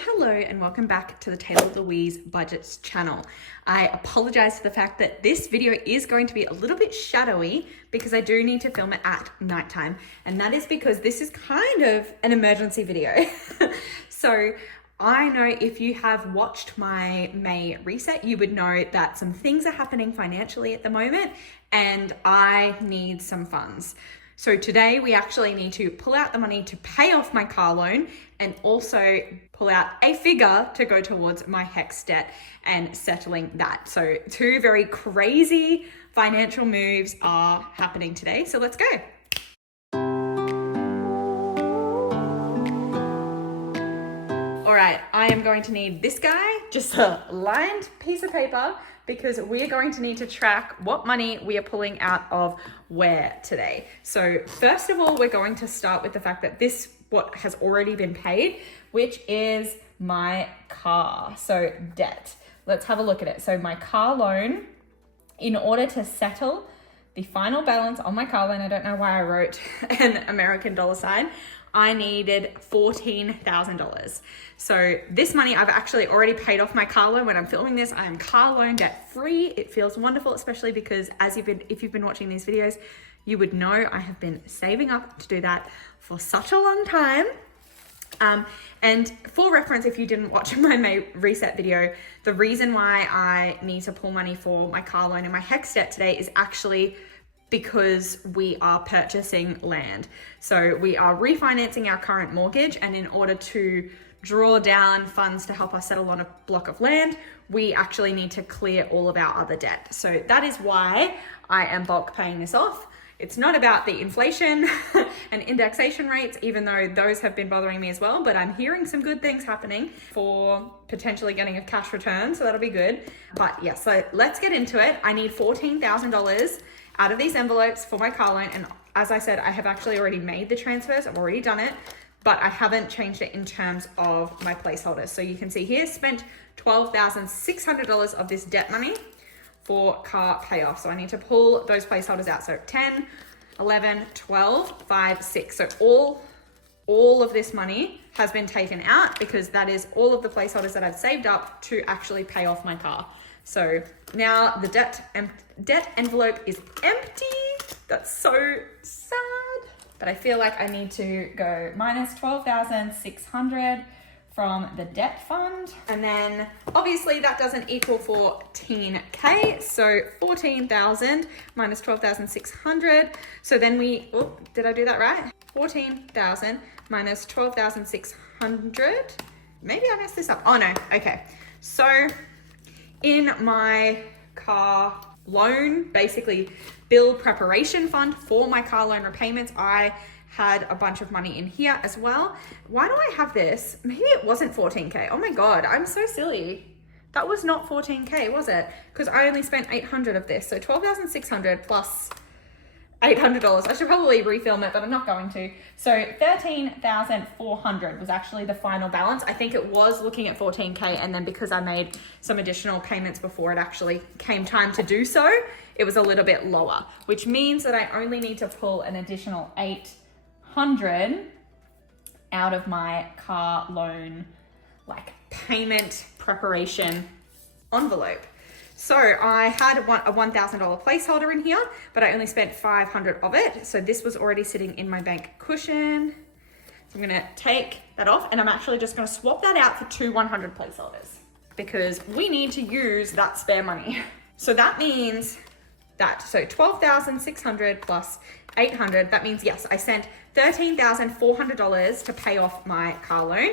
Hello, and welcome back to the Taylah Louise Budgets channel. I apologize for the fact that this video is going to be a little bit shadowy because I do need to film it at nighttime, and that is because this is kind of an emergency video. So I know if you have watched my May reset, you would know that some things are happening financially at the moment and I need some funds. So today we actually need to pull out the money to pay off my car loan and also pull out a figure to go towards my HEX debt and settling that. So two very crazy financial moves are happening today. So let's go. All right, I am going to need this guy, just a lined piece of paper, because we are going to need to track what money we are pulling out of where today. So first of all, we're going to start with the fact that this, what has already been paid, which is my car, so debt. Let's have a look at it. So my car loan, in order to settle the final balance on my car loan, I don't know why I wrote an American dollar sign, I needed $14,000. So this money, I've actually already paid off my car loan. When I'm filming this, I am car loan debt free. It feels wonderful, especially because if you've been watching these videos, you would know I have been saving up to do that for such a long time. And for reference, if you didn't watch my May reset video, the reason why I need to pull money for my car loan and my HEX debt today is actually because we are purchasing land. So we are refinancing our current mortgage, and in order to draw down funds to help us settle on a block of land, we actually need to clear all of our other debt. So that is why I am bulk paying this off. It's not about the inflation and indexation rates, even though those have been bothering me as well, but I'm hearing some good things happening for potentially getting a cash return, so that'll be good. But yeah, so let's get into it. I need $14,000 out of these envelopes for my car loan, and as I said, I have actually already made the transfers. I've already done it, but I haven't changed it in terms of my placeholders. So you can see here, spent $12,600 of this debt money for car payoff. So I need to pull those placeholders out. So 10, 11, 12, 5, 6. So all of this money has been taken out because that is all of the placeholders that I've saved up to actually pay off my car. So now the debt envelope is empty. That's so sad. But I feel like I need to go minus 12,600 from the debt fund. And then obviously that doesn't equal 14K. So 14,000 minus 12,600. So then did I do that right? 14,000 minus 12,600. Maybe I messed this up. Oh no, okay. So in my car loan, basically bill preparation fund for my car loan repayments, I had a bunch of money in here as well. Why do I have this? Maybe it wasn't 14K. Oh my God, I'm so silly. That was not 14K, was it? Because I only spent 800 of this. So 12,600 plus $800. I should probably refilm it, but I'm not going to. So 13,400 was actually the final balance. I think it was looking at 14K, and then because I made some additional payments before it actually came time to do so, it was a little bit lower, which means that I only need to pull an additional 800 out of my car loan, like payment preparation envelope. So I had a $1,000 placeholder in here, but I only spent 500 of it. So this was already sitting in my bank cushion. So I'm gonna take that off, and I'm actually just gonna swap that out for two 100 placeholders because we need to use that spare money. So that means so 12,600 plus 800, that means yes, I sent $13,400 to pay off my car loan,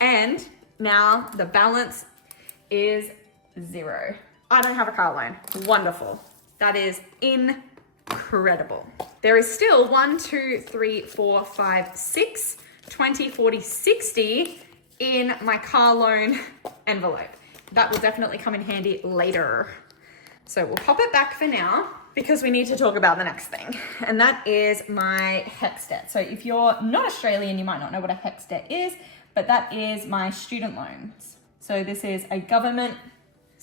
and now the balance is $0. I don't have a car loan. Wonderful. That is incredible. There is still 1, 2, 3, 4, 5, 6, 20, 40, 60 in my car loan envelope. That will definitely come in handy later. So we'll pop it back for now because we need to talk about the next thing, and that is my HEX debt. So if you're not Australian, you might not know what a HEX debt is, but that is my student loans. So this is a government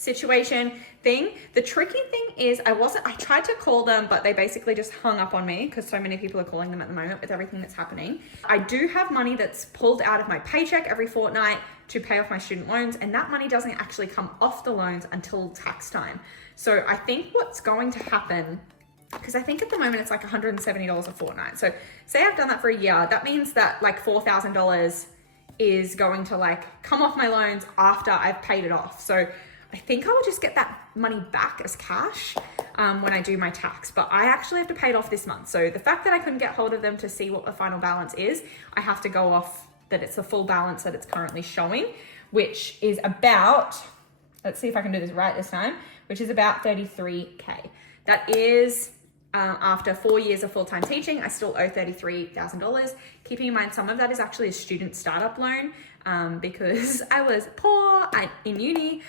situation thing. The tricky thing is I tried to call them, but they basically just hung up on me because so many people are calling them at the moment with everything that's happening. I do have money that's pulled out of my paycheck every fortnight to pay off my student loans, and that money doesn't actually come off the loans until tax time. So I think what's going to happen, because I think at the moment it's like $170 a fortnight. So say I've done that for a year, that means that like $4,000 is going to like come off my loans after I've paid it off. So I think I will just get that money back as cash when I do my tax, but I actually have to pay it off this month. So the fact that I couldn't get hold of them to see what the final balance is, I have to go off that it's the full balance that it's currently showing, which is about, let's see if I can do this right this time, which is about 33K. That is after 4 years of full-time teaching, I still owe $33,000. Keeping in mind, some of that is actually a student startup loan because I was poor in uni.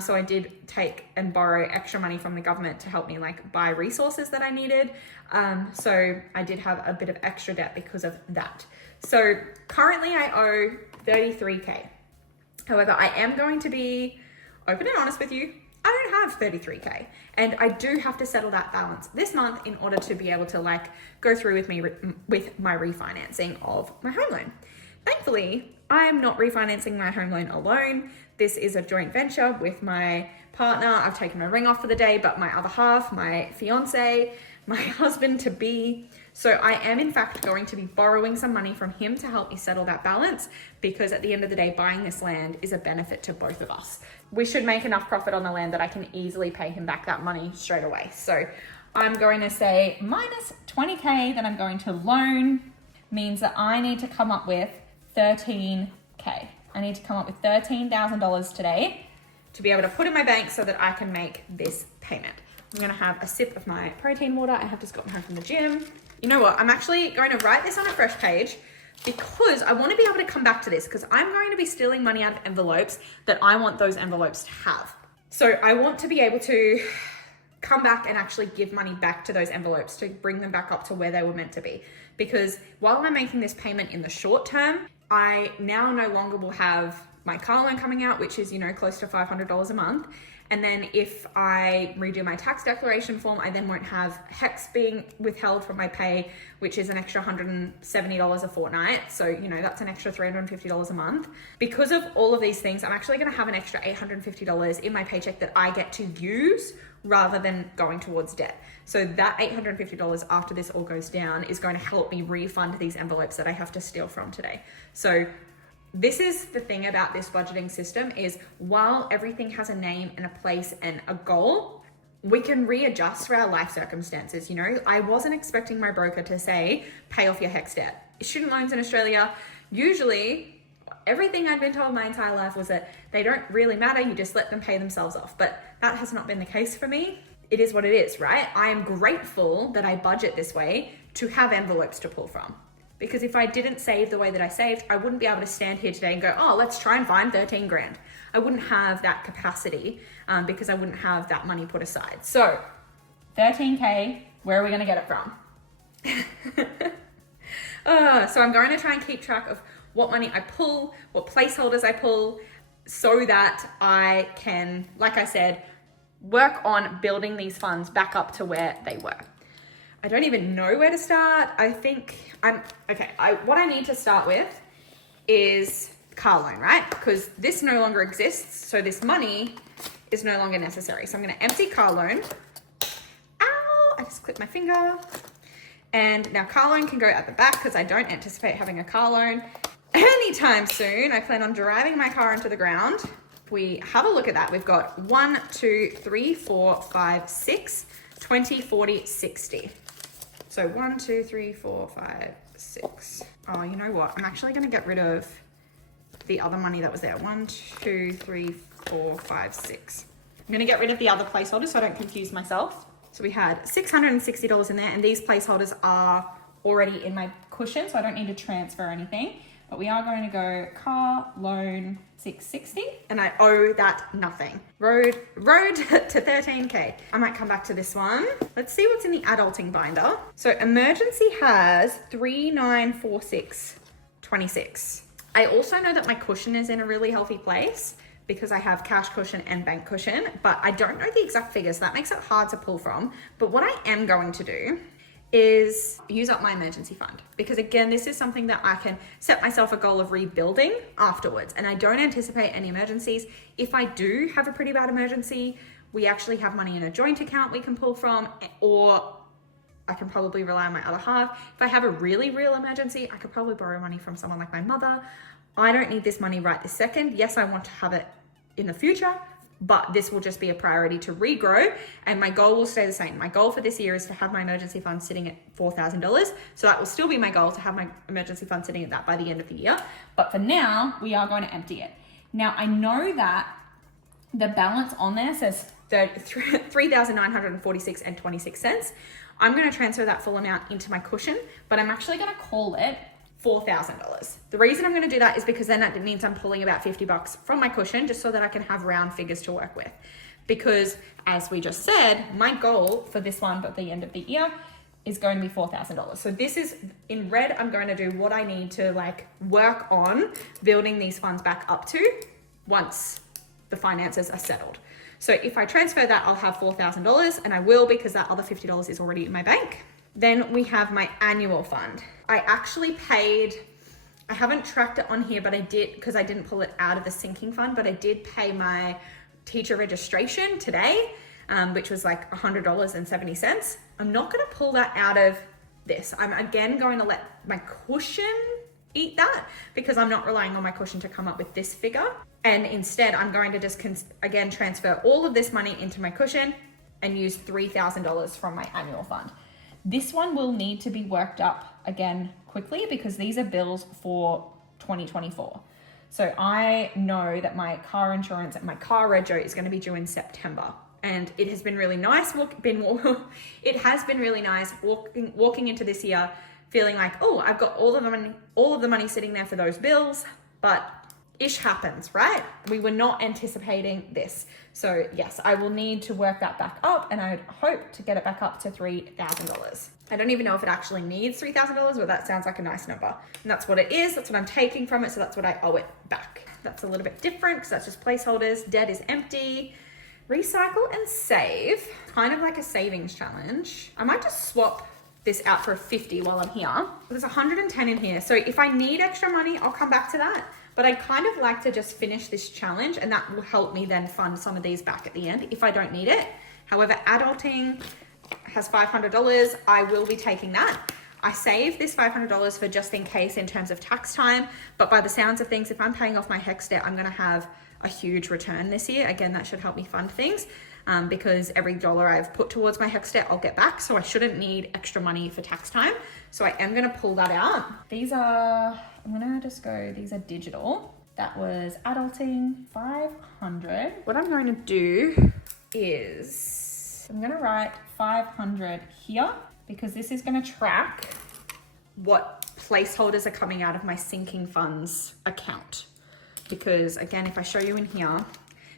So I did take and borrow extra money from the government to help me like buy resources that I needed. So I did have a bit of extra debt because of that. So currently I owe 33K. However, I am going to be open and honest with you. I don't have 33K, and I do have to settle that balance this month in order to be able to like go through with my refinancing of my home loan. Thankfully, I'm not refinancing my home loan alone. This is a joint venture with my partner. I've taken my ring off for the day, but my other half, my fiance, my husband to be. So I am in fact going to be borrowing some money from him to help me settle that balance, because at the end of the day, buying this land is a benefit to both of us. We should make enough profit on the land that I can easily pay him back that money straight away. So I'm going to say minus 20K that I'm going to loan means that I need to come up with 13K. I need to come up with $13,000 today to be able to put in my bank so that I can make this payment. I'm gonna have a sip of my protein water. I have just gotten home from the gym. You know what? I'm actually going to write this on a fresh page because I want to be able to come back to this, because I'm going to be stealing money out of envelopes that I want those envelopes to have. So I want to be able to come back and actually give money back to those envelopes to bring them back up to where they were meant to be. Because while I'm making this payment in the short term, I now no longer will have my car loan coming out, which is, you know, close to $500 a month. And then if I redo my tax declaration form, I then won't have HEX being withheld from my pay, which is an extra $170 a fortnight. So, you know, that's an extra $350 a month. Because of all of these things, I'm actually going to have an extra $850 in my paycheck that I get to use rather than going towards debt. So that $850 after this all goes down is going to help me refund these envelopes that I have to steal from today. So this is the thing about this budgeting system, is while everything has a name and a place and a goal, we can readjust for our life circumstances. You know, I wasn't expecting my broker to say, pay off your HEX debt. Student loans in Australia, usually everything I'd been told my entire life was that they don't really matter. You just let them pay themselves off. But that has not been the case for me. It is what it is, right? I am grateful that I budget this way to have envelopes to pull from. Because if I didn't save the way that I saved, I wouldn't be able to stand here today and go, oh, let's try and find 13 grand. I wouldn't have that capacity because I wouldn't have that money put aside. So 13K, where are we gonna get it from? So I'm going to try and keep track of what money I pull, what placeholders I pull, so that I can, like I said, work on building these funds back up to where they were. I don't even know where to start. I think what I need to start with is car loan, right? Because this no longer exists, so this money is no longer necessary. So I'm gonna empty car loan. Ow, I just clipped my finger. And now car loan can go at the back because I don't anticipate having a car loan anytime soon. I plan on driving my car into the ground. If we have a look at that, we've got 1, 2, 3, 4, 5, 6, 20, 40, 60. So 1, 2, 3, 4, 5, 6. Oh, you know what? I'm actually going to get rid of the other money that was there. 1, 2, 3, 4, 5, 6. I'm going to get rid of the other placeholders so I don't confuse myself. So we had $660 in there, and these placeholders are already in my cushion, so I don't need to transfer anything. But we are going to go car loan 660, and I owe that nothing. Road to 13K. I might come back to this one. Let's see what's in the adulting binder. So emergency has 394626. I also know that my cushion is in a really healthy place because I have cash cushion and bank cushion, but I don't know the exact figures, so that makes it hard to pull from. But what I am going to do is use up my emergency fund, because again, this is something that I can set myself a goal of rebuilding afterwards, and I don't anticipate any emergencies. If I do have a pretty bad emergency, we actually have money in a joint account we can pull from, or I can probably rely on my other half. If I have a really real emergency, I could probably borrow money from someone like my mother. I don't need this money right this second. Yes, I want to have it in the future, but this will just be a priority to regrow, and my goal will stay the same. My goal for this year is to have my emergency fund sitting at $4,000. So that will still be my goal, to have my emergency fund sitting at that by the end of the year. But for now, we are going to empty it. Now, I know that the balance on there says $3,946.26. I'm going to transfer that full amount into my cushion, but I'm actually going to call it $4,000. The reason I'm going to do that is because then that means I'm pulling about $50 from my cushion, just so that I can have round figures to work with. Because as we just said, my goal for this one at the end of the year is going to be $4,000. So this is in red. I'm going to do what I need to like work on building these funds back up to once the finances are settled. So if I transfer that, I'll have $4,000, and I will, because that other $50 is already in my bank. Then we have my annual fund. I actually paid, I haven't tracked it on here, but I did, because I didn't pull it out of the sinking fund, but I did pay my teacher registration today, which was like $100.70. I'm not going to pull that out of this. I'm again going to let my cushion eat that, because I'm not relying on my cushion to come up with this figure. And instead, I'm going to just again transfer all of this money into my cushion and use $3,000 from my annual fund. This one will need to be worked up again quickly, because these are bills for 2024. So I know that my car insurance and my car rego is going to be due in September. And it has been really nice. It has been really nice walking into this year feeling like, oh, I've got all of the money sitting there for those bills, but ish happens, right? We were not anticipating this. So yes, I will need to work that back up, and I hope to get it back up to $3,000. I don't even know if it actually needs $3,000, but that sounds like a nice number. And that's what it is. That's what I'm taking from it. So that's what I owe it back. That's a little bit different, because that's just placeholders. Debt is empty. Recycle and save, kind of like a savings challenge. I might just swap this out for a 50 while I'm here. There's 110 in here. So if I need extra money, I'll come back to that. But I kind of like to just finish this challenge, and that will help me then fund some of these back at the end if I don't need it. However, adulting has $500. I will be taking that. I save this $500 for just in case in terms of tax time. But by the sounds of things, if I'm paying off my HEX debt, I'm going to have a huge return this year. Again, that should help me fund things. Because every dollar I've put towards my HEX debt, I'll get back. So I shouldn't need extra money for tax time. So I am going to pull that out. These are, I'm going to just go, these are digital. That was adulting, 500. What I'm going to do is I'm going to write 500 here, because this is going to track what placeholders are coming out of my sinking funds account. Because again, if I show you in here,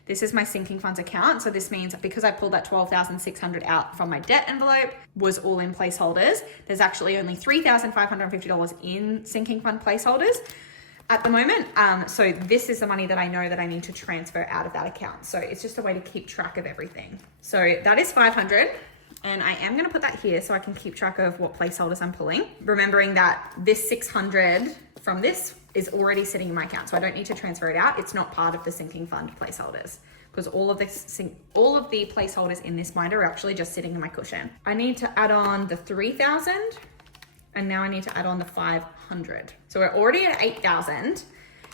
this is my sinking funds account. So this means because I pulled that $12,600 out from my debt envelope, was all in placeholders. There's actually only $3,550 in sinking fund placeholders at the moment. So this is the money that I know that I need to transfer out of that account. So it's just a way to keep track of everything. So that is 500. And I am going to put that here so I can keep track of what placeholders I'm pulling. Remembering that this 600 from this is already sitting in my account. So I don't need to transfer it out. It's not part of the sinking fund placeholders, because all of the placeholders in this binder are actually just sitting in my cushion. I need to add on the 3,000, and now I need to add on the 500. So we're already at 8,000.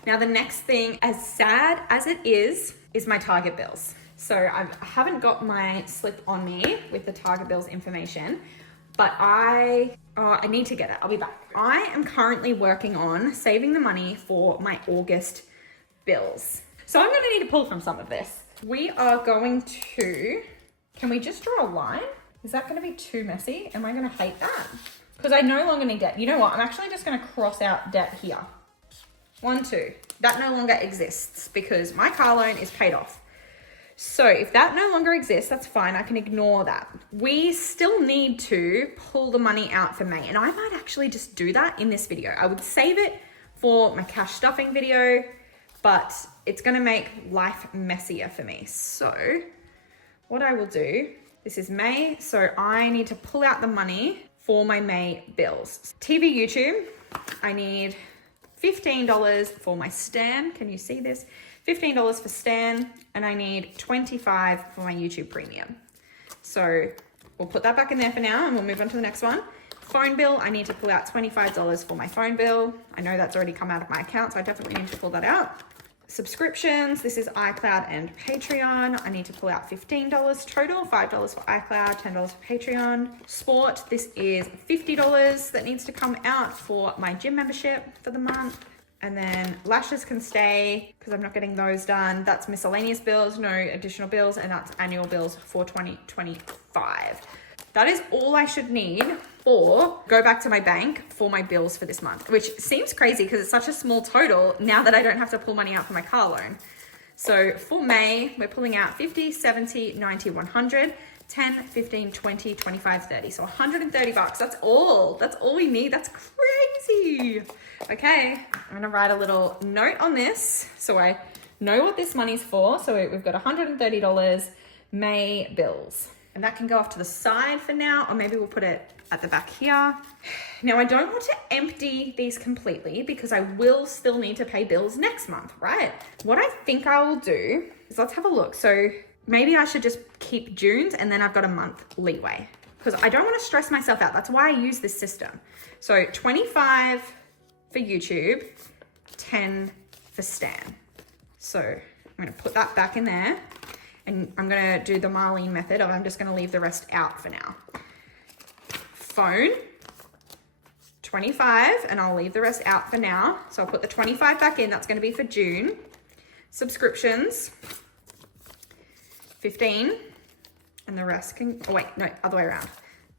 Now the next thing, as sad as it is my target bills. So I haven't got my slip on me with the target bills information, but I need to get it. I'll be back. I am currently working on saving the money for my August bills. So I'm going to need to pull from some of this. We are going to, can we just draw a line? Is that going to be too messy? Am I going to hate that? Because I no longer need debt. You know what? I'm actually just going to cross out debt here. 1, 2. That no longer exists because my car loan is paid off. So if that no longer exists, that's fine. I can ignore that. We still need to pull the money out for May. And I might actually just do that in this video. I would save it for my cash stuffing video, but it's gonna make life messier for me. So what I will do, this is May, so I need to pull out the money for my May bills. TV, YouTube, I need $15 for my Stan. Can you see this? $15 for Stan, and I need $25 for my YouTube Premium. So we'll put that back in there for now, and we'll move on to the next one. Phone bill, I need to pull out $25 for my phone bill. I know that's already come out of my account, so I definitely need to pull that out. Subscriptions, this is iCloud and Patreon. I need to pull out $15 total, $5 for iCloud, $10 for Patreon. Sport, this is $50 that needs to come out for my gym membership for the month. And then lashes can stay because I'm not getting those done. That's miscellaneous bills, no additional bills, and that's annual bills for 2025. That is all I should need, or go back to my bank for my bills for this month, which seems crazy because it's such a small total now that I don't have to pull money out for my car loan. So for May, we're pulling out 50, 70, 90, 100, 10, 15, 20, 25, 30. So $130. That's all we need. That's crazy. Okay, I'm gonna write a little note on this so I know what this money's for. So we've got $130 May bills. And that can go off to the side for now, or maybe we'll put it at the back here. Now, I don't want to empty these completely because I will still need to pay bills next month, right? What I think I will do is, let's have a look. So maybe I should just keep June's, and then I've got a month leeway because I don't want to stress myself out. That's why I use this system. So 25 for YouTube, 10 for Stan. So I'm going to put that back in there. And I'm gonna do the Marlene method of I'm just gonna leave the rest out for now. Phone, 25, and I'll leave the rest out for now. So I'll put the 25 back in, that's gonna be for June. Subscriptions, 15, and the rest can, oh wait, no, other way around.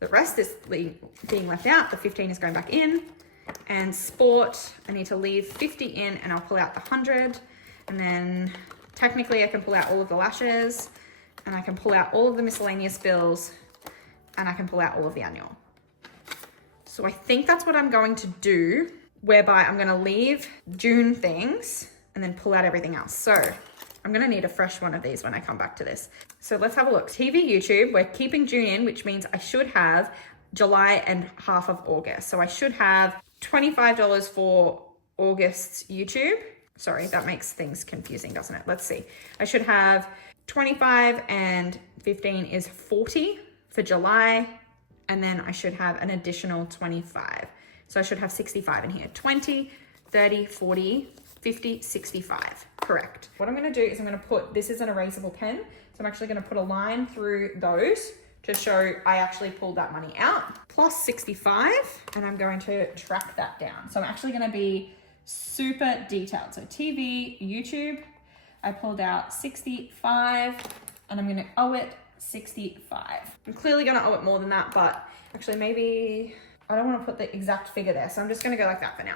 The rest is being left out, the 15 is going back in. And sport, I need to leave 50 in, and I'll pull out the 100, and then technically I can pull out all of the lashes, and I can pull out all of the miscellaneous bills, and I can pull out all of the annual. So I think that's what I'm going to do, whereby I'm gonna leave June things and then pull out everything else. So I'm gonna need a fresh one of these when I come back to this. So let's have a look. TV, YouTube, we're keeping June in, which means I should have July and half of August. So I should have $25 for August's YouTube. Sorry, that makes things confusing, doesn't it? Let's see. I should have 25 and 15 is 40 for July. And then I should have an additional 25. So I should have 65 in here. 20, 30, 40, 50, 65. Correct. What I'm going to do is I'm going to put, this is an erasable pen. So I'm actually going to put a line through those to show I actually pulled that money out. Plus 65. And I'm going to track that down. So I'm actually going to be super detailed. So TV, YouTube, I pulled out 65, and I'm gonna owe it 65. I'm clearly gonna owe it more than that, but actually maybe I don't want to put the exact figure there. So I'm just gonna go like that for now.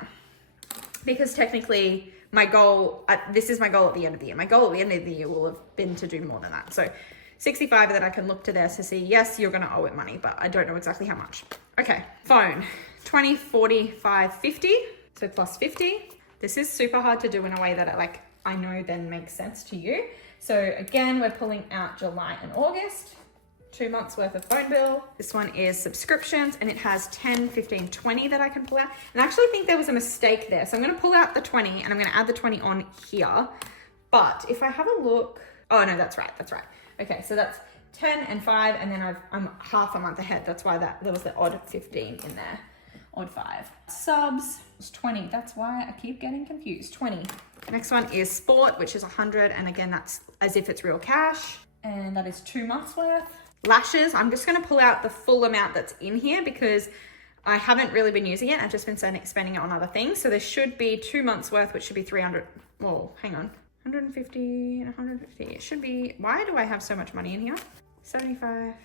Because technically my goal, this is my goal at the end of the year. My goal at the end of the year will have been to do more than that. So 65, that I can look to there to see, yes, you're gonna owe it money, but I don't know exactly how much. Okay, phone, 20, 45, 50. So plus 50. This is super hard to do in a way that I know then makes sense to you. So again, we're pulling out July and August, 2 months worth of phone bill. This one is subscriptions, and it has 10, 15, 20 that I can pull out. And I actually think there was a mistake there. So I'm gonna pull out the 20 and I'm gonna add the 20 on here. But if I have a look, oh no, that's right. Okay, so that's 10 and 5, and then I'm half a month ahead. That's why there was the odd 15 in there. Odd 5. Subs was 20. That's why I keep getting confused. 20. Next one is sport, which is 100. And again, that's as if it's real cash. And that is 2 months worth. Lashes, I'm just going to pull out the full amount that's in here because I haven't really been using it. I've just been spending it on other things. So there should be 2 months worth, which should be 300. Whoa, hang on. 150 and 150. It should be, why do I have so much money in here? 75.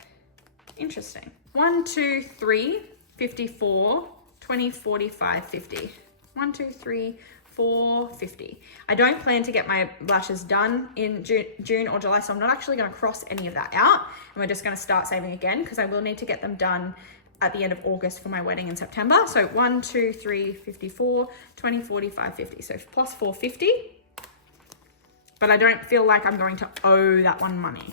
Interesting. 1, 2, 3, 54. 20, 45, 50. 1, 2, 3, 4, 50. I don't plan to get my lashes done in June or July, so I'm not actually going to cross any of that out. And we're just going to start saving again because I will need to get them done at the end of August for my wedding in September. So 1, 2, 3, 54, 20, 45, 50. So plus 450. but I don't feel like I'm going to owe that one money.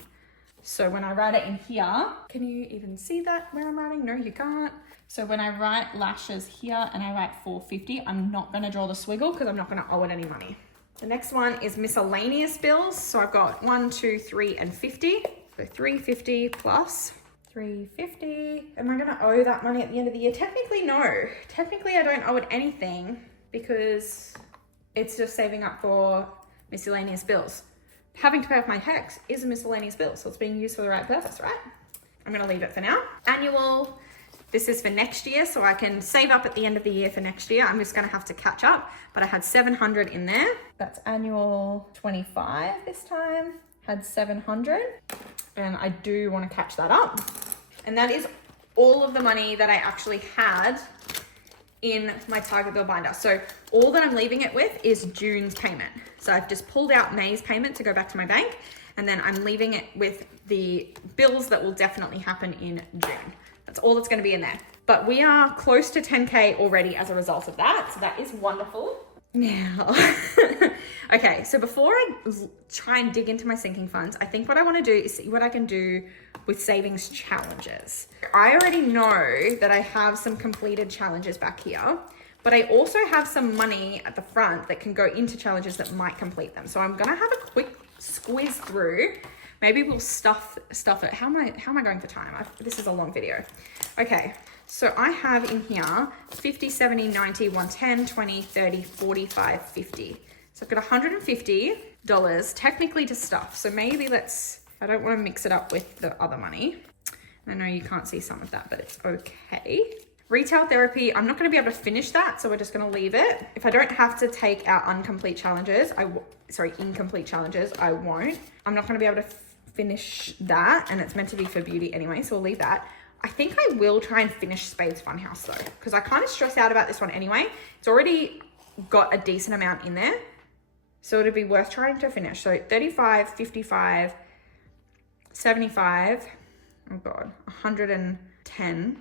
So when I write it in here, can you even see that where I'm writing? No, you can't. So when I write lashes here and I write 450, I'm not going to draw the swiggle because I'm not going to owe it any money. The next one is miscellaneous bills. So I've got 1, 2, 3, and 50. So 350 plus 350. Am I going to owe that money at the end of the year? Technically, no. Technically, I don't owe it anything because it's just saving up for miscellaneous bills. Having to pay off my HECS is a miscellaneous bill, so it's being used for the right purpose, right? I'm going to leave it for now. Annual. This is for next year, so I can save up at the end of the year for next year. I'm just gonna have to catch up, but I had 700 in there. That's annual 25 this time, had 700, and I do wanna catch that up. And that is all of the money that I actually had in my target bill binder. So all that I'm leaving it with is June's payment. So I've just pulled out May's payment to go back to my bank, and then I'm leaving it with the bills that will definitely happen in June. That's all that's going to be in there. But we are close to 10K already as a result of that. So that is wonderful. Now, okay, so before I try and dig into my sinking funds, I think what I want to do is see what I can do with savings challenges. I already know that I have some completed challenges back here, but I also have some money at the front that can go into challenges that might complete them. So I'm going to have a quick squeeze through. Maybe we'll stuff it. How am I going for time? This is a long video. Okay, so I have in here 50, 70, 90, 110, 20, 30, 45, 50. So I've got $150 technically to stuff. So maybe I don't want to mix it up with the other money. I know you can't see some of that, but it's okay. Retail therapy, I'm not going to be able to finish that, so we're just going to leave it. If I don't have to take our incomplete challenges, I won't. I'm not going to be able to finish that, and it's meant to be for beauty anyway, so we'll leave that. I think I will try and finish Spade's Funhouse though, because I kind of stress out about this one anyway. It's already got a decent amount in there, so it'd be worth trying to finish. So 35, 55, 75, oh God, 110,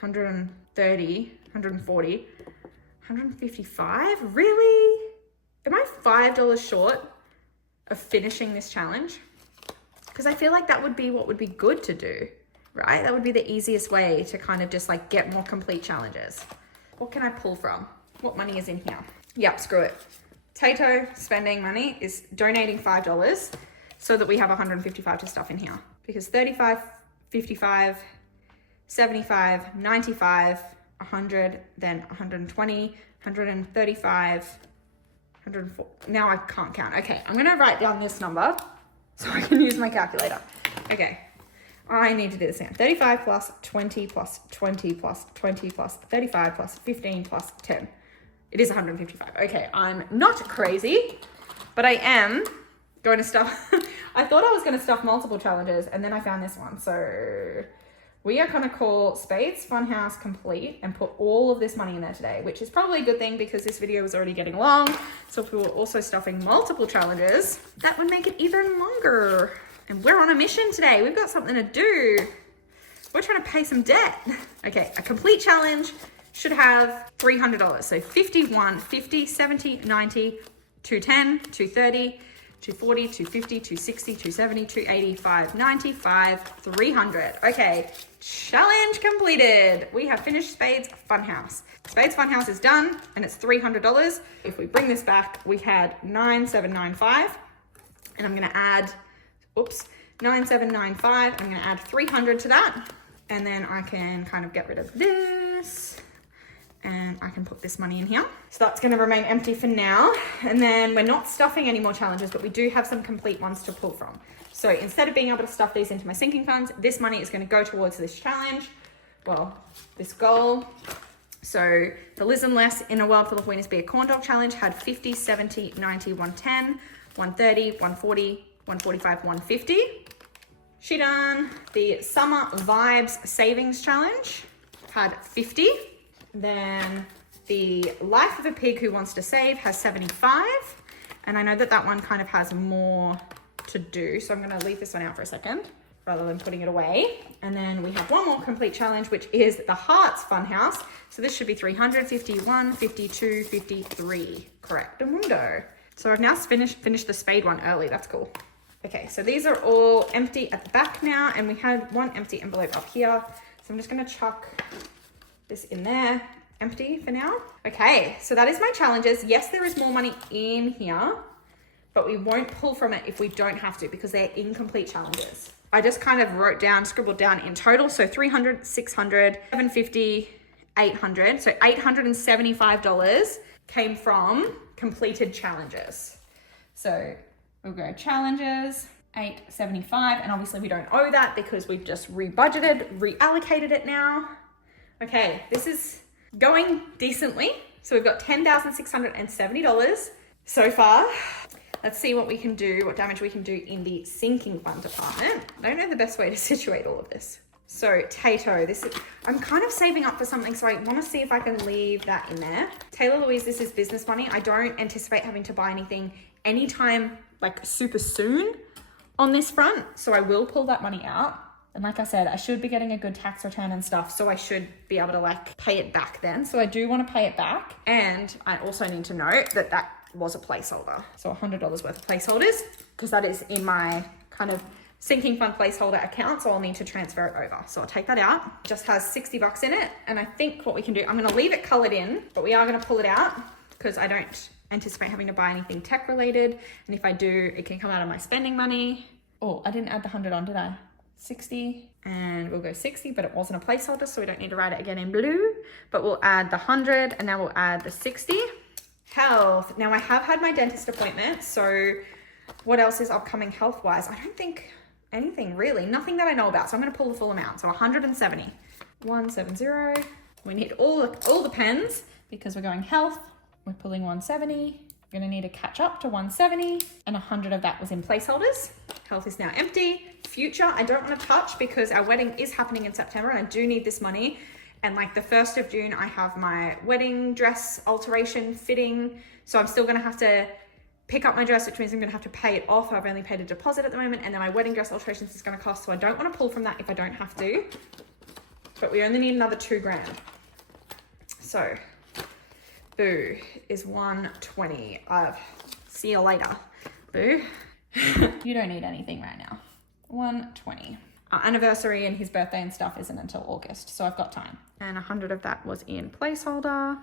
130, 140, 155, really? Am I $5 short of finishing this challenge? Because I feel like that would be what would be good to do, right? That would be the easiest way to kind of just like get more complete challenges. What can I pull from? What money is in here? Yep, screw it. Tato spending money is donating $5 so that we have 155 to stuff in here. Because 35, 55, 75, 95, 100, then 120, 135, 104. Now I can't count. Okay, I'm gonna write down this number so I can use my calculator. Okay, I need to do this now. 35 plus 20 plus 20 plus 20 plus 35 plus 15 plus 10. It is 155. Okay, I'm not crazy, but I am going to stuff. I thought I was going to stuff multiple challenges, and then I found this one. So we are going to call Spade's Funhouse complete and put all of this money in there today, which is probably a good thing because this video is already getting long. So if we were also stuffing multiple challenges, that would make it even longer. And we're on a mission today. We've got something to do. We're trying to pay some debt. Okay, a complete challenge should have $300. So 51, 50, 70, 90, 210, 230, 240, 250, 260, 270, 285, 95, 300. Okay, challenge completed. We have finished Spade's Funhouse. Spade's Funhouse is done and it's $300. If we bring this back, we had 9795 and I'm gonna add, 9795. I'm gonna add 300 to that. And then I can kind of get rid of this. And I can put this money in here. So that's going to remain empty for now. And then we're not stuffing any more challenges, but we do have some complete ones to pull from. So instead of being able to stuff these into my sinking funds, this money is going to go towards this challenge. Well, this goal. So the Liz and Les in a World Full of Wieners Be a Corn Dog challenge had 50, 70, 90, 110, 130, 140, 145, 150. She done. The Summer Vibes Savings Challenge had 50. Then the Life of a Pig Who Wants to Save has 75. And I know that that one kind of has more to do. So I'm going to leave this one out for a second rather than putting it away. And then we have one more complete challenge, which is the Hearts Funhouse. So this should be 300, 51, 52, 53. Correct. Mundo. So I've now finished the spade one early. That's cool. Okay, so these are all empty at the back now, and we had one empty envelope up here. So I'm just gonna chuck this in there, empty for now. Okay, so that is my challenges. Yes, there is more money in here, but we won't pull from it if we don't have to because they're incomplete challenges. I just kind of scribbled down in total. So 300, 600, 750, 800. So $875 came from completed challenges. So we'll go challenges, 875, and obviously we don't owe that because we've just reallocated it now. Okay, this is going decently. So we've got $10,670 so far. Let's see what damage we can do in the sinking fund department. I don't know the best way to situate all of this. So Tato, I'm kind of saving up for something, so I want to see if I can leave that in there. Taylah Louise, this is business money. I don't anticipate having to buy anything anytime like super soon on this front, so I will pull that money out. And like I said, I should be getting a good tax return and stuff, so I should be able to like pay it back then. So I do want to pay it back. And I also need to note that that was a placeholder. So $100 worth of placeholders, because that is in my kind of sinking fund placeholder account, so I'll need to transfer it over. So I'll take that out. It just has 60 bucks in it. And I think what we can do, I'm gonna leave it colored in, but we are gonna pull it out because I don't anticipate having to buy anything tech related. And if I do, it can come out of my spending money. Oh, I didn't add the 100 on, did I? 60, and we'll go 60, but it wasn't a placeholder, so we don't need to write it again in blue, but we'll add the 100 and now we'll add the 60. Health. Now I have had my dentist appointment, so what else is upcoming health wise? I don't think anything really, nothing that I know about. So I'm going to pull the full amount. So 170, 170. We need all the pens because we're going health. We're pulling 170. We're going to need to catch up to 170, and 100 of that was in placeholders. Health is now empty. Future, I don't want to touch because our wedding is happening in September and I do need this money. And like the 1st of June, I have my wedding dress alteration fitting. So I'm still going to have to pick up my dress, which means I'm going to have to pay it off. I've only paid a deposit at the moment, and then my wedding dress alterations is going to cost. So I don't want to pull from that if I don't have to, but we only need another $2,000. So boo is 120. See you later, boo. You don't need anything right now. 120. Our anniversary and his birthday and stuff isn't until August, so I've got time. And 100 of that was in placeholder.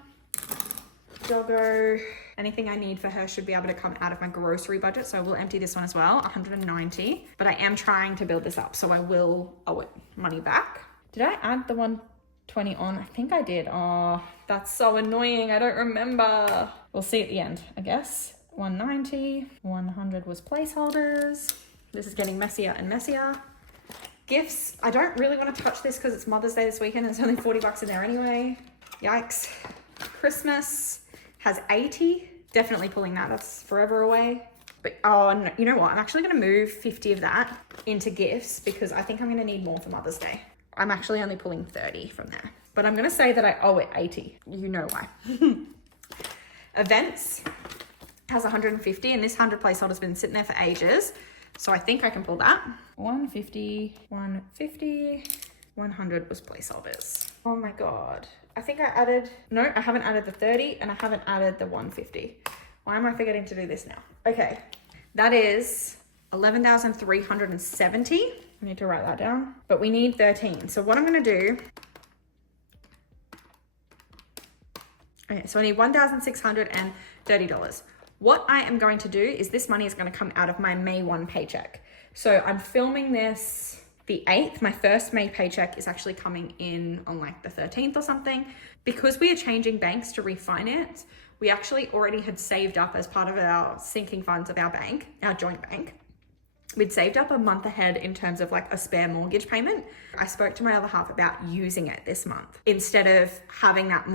Doggo. Anything I need for her should be able to come out of my grocery budget, so I will empty this one as well, 190. But I am trying to build this up, so I will owe it money back. Did I add the 120 on? I think I did. Oh, that's so annoying. I don't remember. We'll see at the end, I guess. 190. 100 was placeholders. This is getting messier and messier. Gifts. I don't really want to touch this because it's Mother's Day this weekend and there's only 40 bucks in there anyway. Yikes. Christmas has 80. Definitely pulling that. That's forever away. But oh, no, you know what? I'm actually going to move 50 of that into gifts because I think I'm going to need more for Mother's Day. I'm actually only pulling 30 from there. But I'm going to say that I owe it 80. You know why. Events has 150, and this 100 placeholder's been sitting there for ages. So I think I can pull that. 150, 150, 100 was placeholders. Oh my God. I think I added, no, I haven't added the 30 and I haven't added the 150. Why am I forgetting to do this now? Okay, that is 11,370. I need to write that down, but we need 13. So what I'm gonna do, okay, so I need $1,630. What I am going to do is this money is going to come out of my May 1 paycheck. So I'm filming this the 8th. My first May paycheck is actually coming in on like the 13th or something. Because we are changing banks to refinance, we actually already had saved up as part of our sinking funds of our bank, our joint bank. We'd saved up a month ahead in terms of like a spare mortgage payment. I spoke to my other half about using it this month instead of having that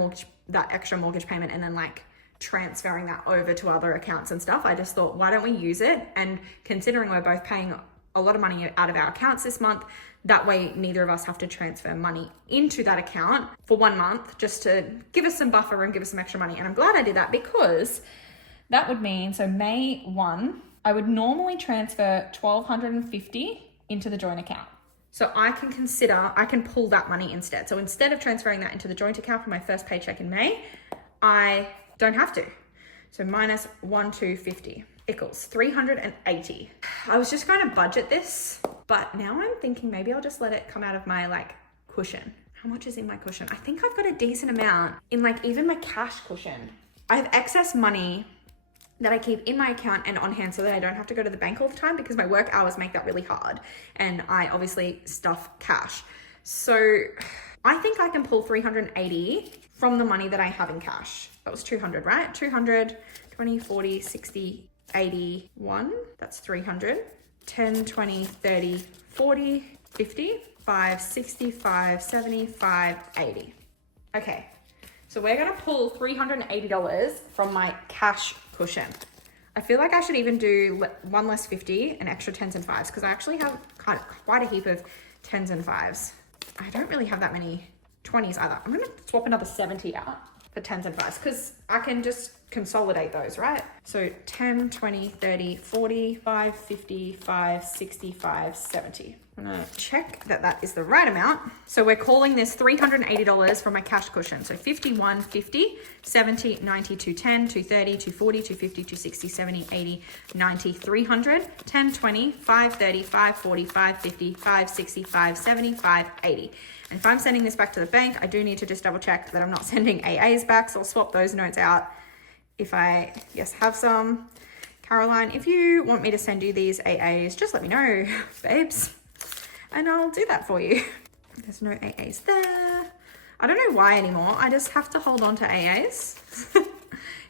extra mortgage payment and then like transferring that over to other accounts and stuff. I just thought, why don't we use it? And considering we're both paying a lot of money out of our accounts this month, that way neither of us have to transfer money into that account for 1 month just to give us some buffer and give us some extra money. And I'm glad I did that because that would mean, so May 1, I would normally transfer $1,250 into the joint account. So I can pull that money instead. So instead of transferring that into the joint account for my first paycheck in May, I don't have to. So minus 1,250 equals 380. I was just going to budget this, but now I'm thinking maybe I'll just let it come out of my like cushion. How much is in my cushion? I think I've got a decent amount in like even my cash cushion. I have excess money that I keep in my account and on hand so that I don't have to go to the bank all the time because my work hours make that really hard. And I obviously stuff cash. So I think I can pull 380 from the money that I have in cash. That was 200, right? 200, 20, 40, 60, 81. That's 300. 10, 20, 30, 40, 50, 5, 65, 75, 80. Okay. So we're gonna pull $380 from my cash cushion. I feel like I should even do one less 50 and extra 10s and 5s because I actually have quite a heap of 10s and 5s. I don't really have that many 20s either. I'm gonna swap another 70 out for 10s and 5s because I can just consolidate those, right? So 10, 20, 30, 40, 5, 50, 5, 65, 70. I'm gonna check that that is the right amount. So we're calling this $380 from my cash cushion. So 51, 50, 70, 90, 210, 230, 240, 250, 260, 70, 80, 90, 300, 10, 20, 5, 30, 5, 40, 5, 50, 5, 60, 5, 70, 5, 80. And if I'm sending this back to the bank, I do need to just double check that I'm not sending AAs back. So I'll swap those notes out if I, yes, have some. Caroline, if you want me to send you these AAs, just let me know, babes, and I'll do that for you. There's no AAs there. I don't know why anymore. I just have to hold on to AAs.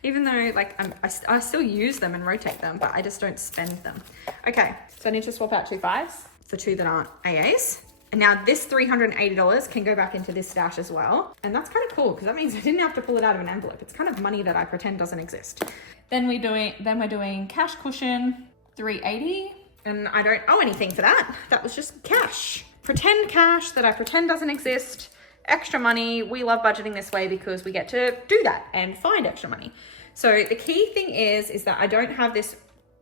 Even though like I still use them and rotate them, but I just don't spend them. Okay, so I need to swap out 2 5s for 2 that aren't AAs. And now this $380 can go back into this stash as well. And that's kind of cool because that means I didn't have to pull it out of an envelope. It's kind of money that I pretend doesn't exist. Then we're doing cash cushion 380. And I don't owe anything for that. That was just cash. Pretend cash that I pretend doesn't exist. Extra money. We love budgeting this way because we get to do that and find extra money. So the key thing is that I don't have this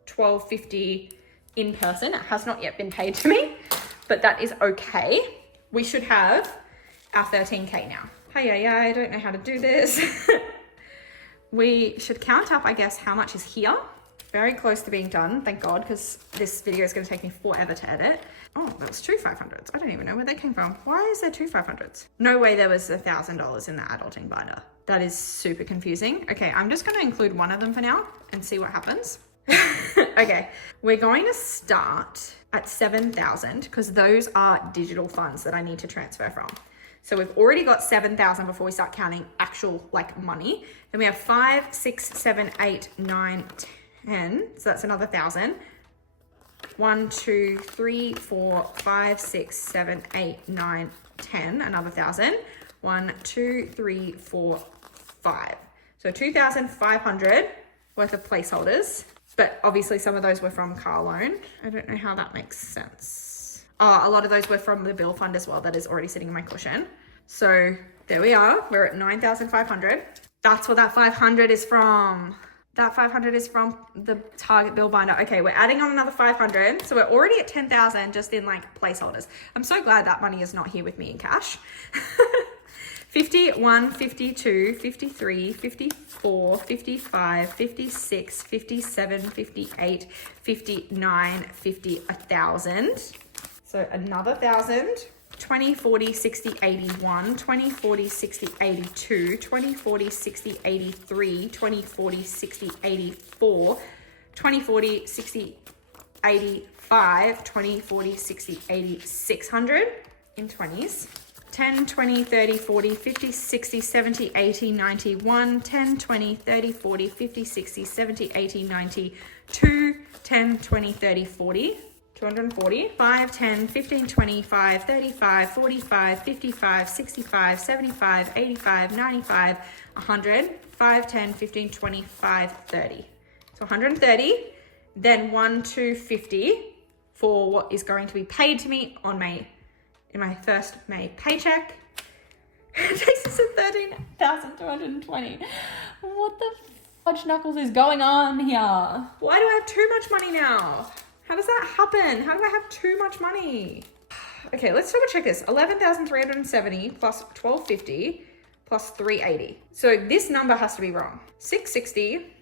$1,250 in person. It has not yet been paid to me. But that is okay. We should have our 13K now. Hey, I don't know how to do this. We should count up, I guess, how much is here. Very close to being done, thank God, because this video is gonna take me forever to edit. Oh, that was 2 500s. I don't even know where they came from. Why is there 2 500s? No way there was $1,000 in the adulting binder. That is super confusing. Okay, I'm just gonna include one of them for now and see what happens. Okay, we're going to start at 7,000 because those are digital funds that I need to transfer from. So we've already got 7,000 before we start counting actual like money. Then we have 5, 6, 7, 8, 9, 10. So that's another 1,000. 1, 2, 3, 4, 5, 6, 7, 8, 9, 10. Another 1,000. 1, 2, 3, 4, 5. So 2,500 worth of placeholders. But obviously some of those were from car loan. I don't know how that makes sense. Oh, a lot of those were from the bill fund as well that is already sitting in my cushion. So there we are. We're at 9,500. That's what that 500 is from. That 500 is from the Target bill binder. Okay, we're adding on another 500. So we're already at 10,000 just in like placeholders. I'm so glad that money is not here with me in cash. 51, 52, 53, 54, 55, 56, 57, 58, 59, 50, 1,000. So another 1,000. 20, 40, 60, 81, 20, 40, 60, 82, 20, 40, 60, 83, 20, 40, 60, 84, 20, 40, 60, 85, 20, 40, 60, 80, 600 in 20s. 10, 20, 30, 40, 50, 60, 70, 80, 90, 1, 10, 20, 30, 40, 50, 60, 70, 80, 90, 2, 10, 20, 30, 40, 240, 5, 10, 15, 25, 35, 45, 55, 65, 75, 85, 95, 100, 5, 10, 15, 25, 30. So 130, then 1, 2, 50 for what is going to be paid to me on in my first May paycheck. It takes us to 13,220. What the fudge knuckles is going on here? Why do I have too much money now? How does that happen? How do I have too much money? Okay, let's double check this. 11,370 plus 1,250 plus 380. So this number has to be wrong. 660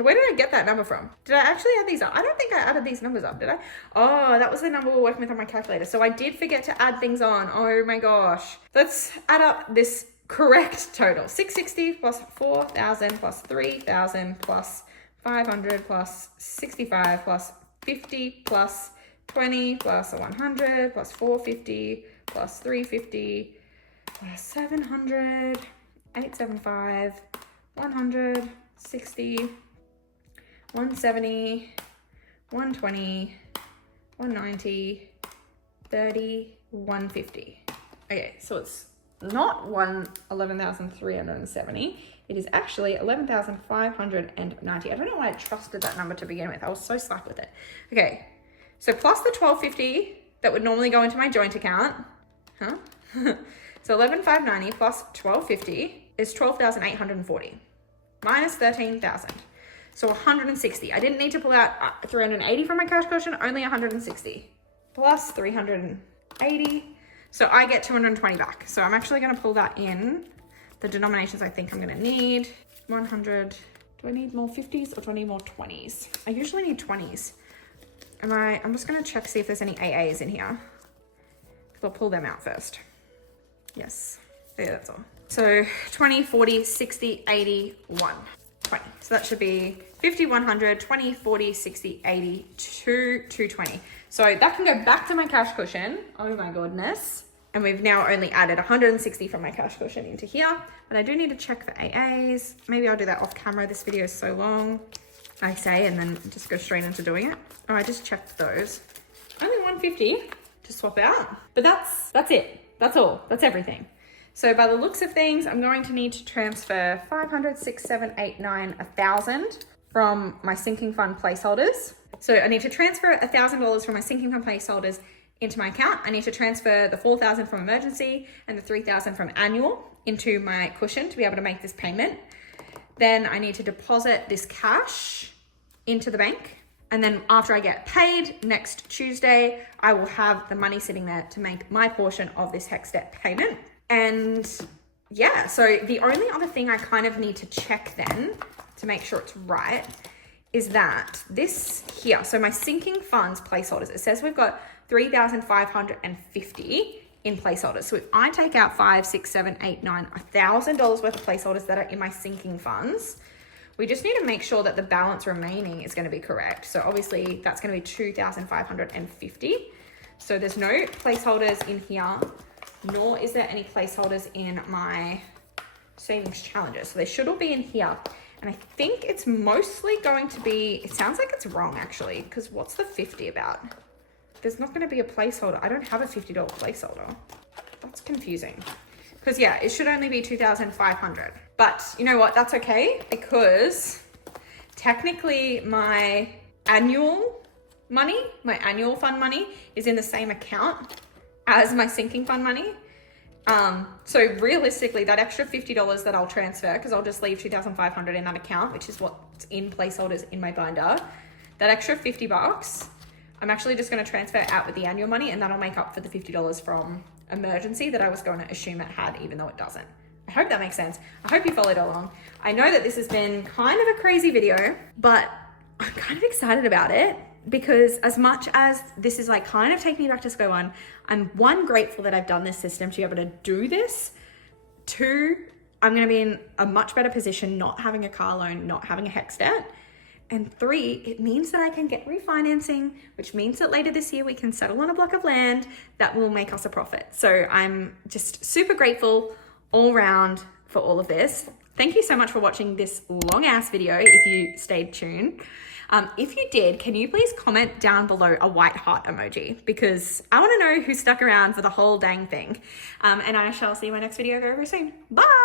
Where did I get that number from? Did I actually add these up? I don't think I added these numbers up, did I? Oh, that was the number we're working with on my calculator. So I did forget to add things on. Oh my gosh. Let's add up this correct total. 660 plus 4,000 plus 3,000 plus 500 plus 65 plus 50 plus 20 plus 100 plus 450 plus 350 plus 700, 875, 100, 60, 170, 120, 190, 30, 150. Okay, so it's not 11,370. It is actually 11,590. I don't know why I trusted that number to begin with. I was so slack with it. Okay, so plus the 1,250 that would normally go into my joint account. Huh? So 11,590 plus 1,250 is 12,840 minus 13,000. So 160. I didn't need to pull out 380 from my cash cushion, only 160 plus 380. So I get 220 back. So I'm actually going to pull that in the denominations I think I'm going to need. 100. Do I need more 50s or do I need more 20s? I usually need 20s. I'm just going to check, see if there's any AAs in here. I'll pull them out first. Yes, yeah, that's all. So 20, 40, 60, 80, 1, 20. So that should be 50, 100, 20, 40, 60, 80, 220. So that can go back to my cash cushion. Oh my goodness. And we've now only added 160 from my cash cushion into here. But I do need to check for AAs. Maybe I'll do that off camera. This video is so long, I say, and then just go straight into doing it. Oh, I just checked those. Only 150 to swap out. But that's it. That's all. That's everything. So by the looks of things, I'm going to need to transfer 500, 6, 7, 8, 9, 1,000 from my sinking fund placeholders. So I need to transfer $1,000 from my sinking fund placeholders into my account. I need to transfer the 4,000 from emergency and the 3,000 from annual into my cushion to be able to make this payment. Then I need to deposit this cash into the bank. And then after I get paid next Tuesday, I will have the money sitting there to make my portion of this HECS debt payment. And yeah, so the only other thing I kind of need to check then to make sure it's right is that this here, so my sinking funds placeholders, it says we've got 3,550 in placeholders. So if I take out 5, 6, 7, 8, 9, $1,000 worth of placeholders that are in my sinking funds, we just need to make sure that the balance remaining is going to be correct. So obviously that's going to be 2,550. So there's no placeholders in here, nor is there any placeholders in my savings challenges. So they should all be in here. And I think it's mostly going to be, it sounds like it's wrong actually, because what's the 50 about? There's not going to be a placeholder. I don't have a $50 placeholder. That's confusing. Because yeah, it should only be 2,500. But you know what? That's okay, because technically my annual money, my annual fund money is in the same account as my sinking fund money. So realistically, that extra $50 that I'll transfer, because I'll just leave 2,500 in that account, which is what's in placeholders in my binder. That extra $50, I'm actually just going to transfer out with the annual money, and that'll make up for the $50 from emergency that I was going to assume it had, even though it doesn't. I hope that makes sense. I hope you followed along. I know that this has been kind of a crazy video, but I'm kind of excited about it, because as much as this is like kind of taking me back to square one, I'm one, grateful that I've done this system to be able to do this. Two, I'm going to be in a much better position not having a car loan, not having a HECS debt. And three, it means that I can get refinancing, which means that later this year we can settle on a block of land that will make us a profit. So I'm just super grateful all around for all of this. Thank you so much for watching this long ass video if you stayed tuned. If you did, can you please comment down below a white heart emoji, because I want to know who stuck around for the whole dang thing. And I shall see you in my next video very, very soon. Bye.